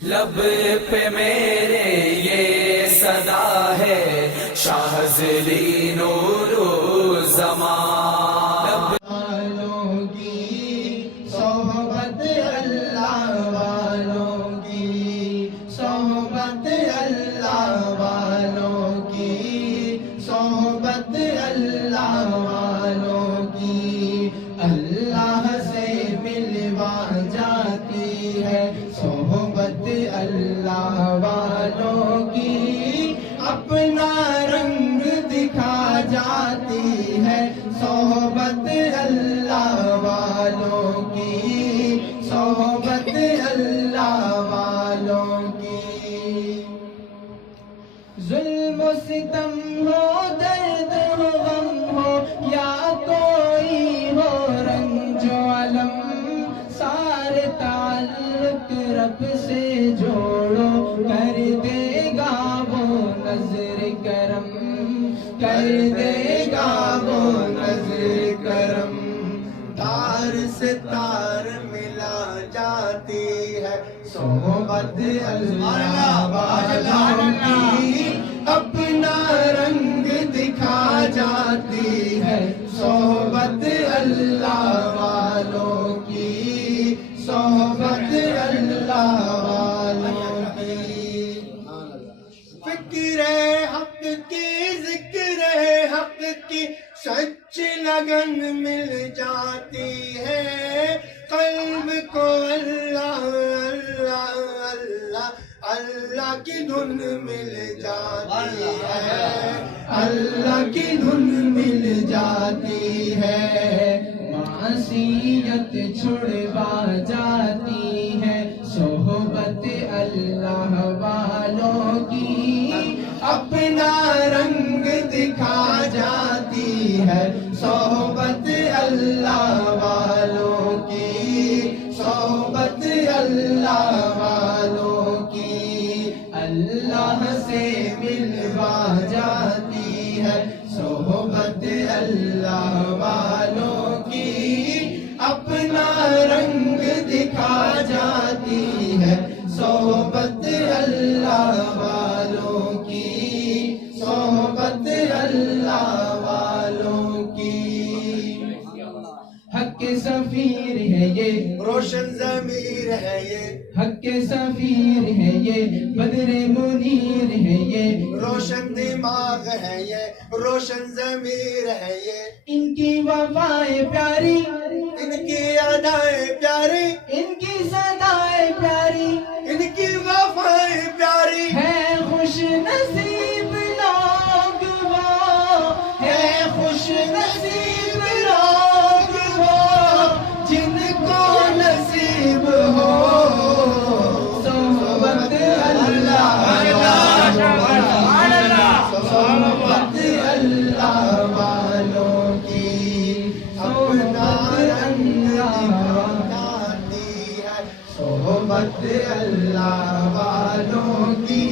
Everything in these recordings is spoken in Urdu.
لب پہ میرے یہ صدا ہے شاہزلی نور زمان، والوں کی صحبت اللہ والوں کی صحبت اللہ والوں کی صحبت اللہ والوں کی اللہ سے ملوا جاتی ہے صحبت اللہ والوں کی اپنا رنگ دکھا جاتی ہے صحبت اللہ والوں کی صحبت اللہ والوں کی ظلم و ستم ہو درد ہو غم ہو یا کوئی ہو رنج و علم سارے تعلق رب سے جوڑو کر دے گا وہ نظر کرم کر دے گا وہ نظر کرم تار سے تار ملا جاتی ہے صحبت اللہ والوں کی اپنا رنگ دکھا جاتی ہے صحبت اللہ والوں کی صحبت اللہ والوں کی فکر حق کی ذکر حق کی سچ لگن مل جاتی ہے قلب کو اللہ اللہ اللہ اللہ کی دھن مل جاتی ہے اللہ کی دھن مل جاتی ہے معصیت چھڑوا جاتی ہے صحبت اللہ والوں کی اپنا رنگ دکھا جاتی ہے صحبت اللہ والوں کی صحبت اللہ والوں کی اللہ سے ملوا جاتی ہے صحبت اللہ والوں کی اپنا رنگ دکھا جاتی ہے صحبت اللہ والوں کی صحبت اللہ والوں کی حق کے سفیر ہے یہ روشن ضمیر ہے یہ حق کے سفیر ہے یہ بدر منیر ہے یہ روشن دماغ ہے یہ روشن ضمیر ہے یہ ان کی وفائیں پیاری ان کی ادائیں پیاری ان کی صدائیں پیاری ان کی وفائیں پیاری ہے خوش نصیب لوگ وہ ہے خوش نصیب لوگ وہ جن کو نصیب ہو صحبت اللہ صحبت اللہ والوں کی اپنا رنگ دکھا جاتی ہے صحبت اللہ والوں کی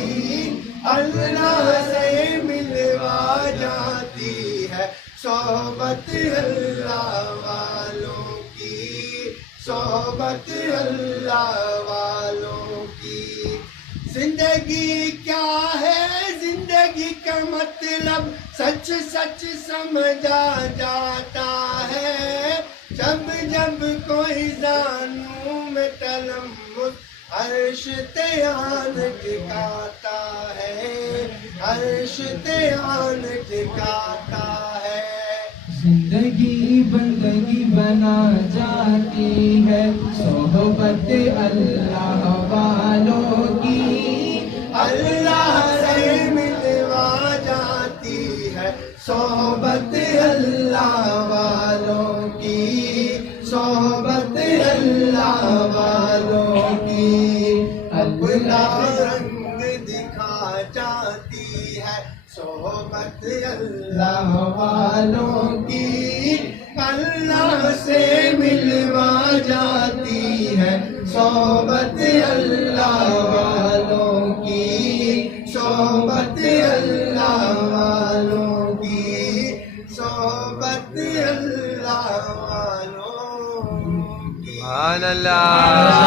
اللہ سے ملوا جاتی ہے صحبت اللہ والوں کی صحبت اللہ والوں کی زندگی کیا ہے زندگی کا مطلب سچ سچ سمجھا جاتا ہے جب جب کوئی زانوں میں تلمس عرش تیان ٹھکاتا ہے عرش تیان ٹھکاتا ہے زندگی بندگی بنا جاتی ہے صحبت اللہ والوں کی اللہ سے ملوا جاتی ہے صحبت اللہ والوں کی صحبت اللہ والوں کی اپنا رنگ دکھا جاتی ہے صحبت اللہ والوں کی اللہ سے ملوا جاتی ہے صحبت اللہ والوں کی صحبت اللہ والوں کی صحبت اللہ والوں کی سبحان اللہ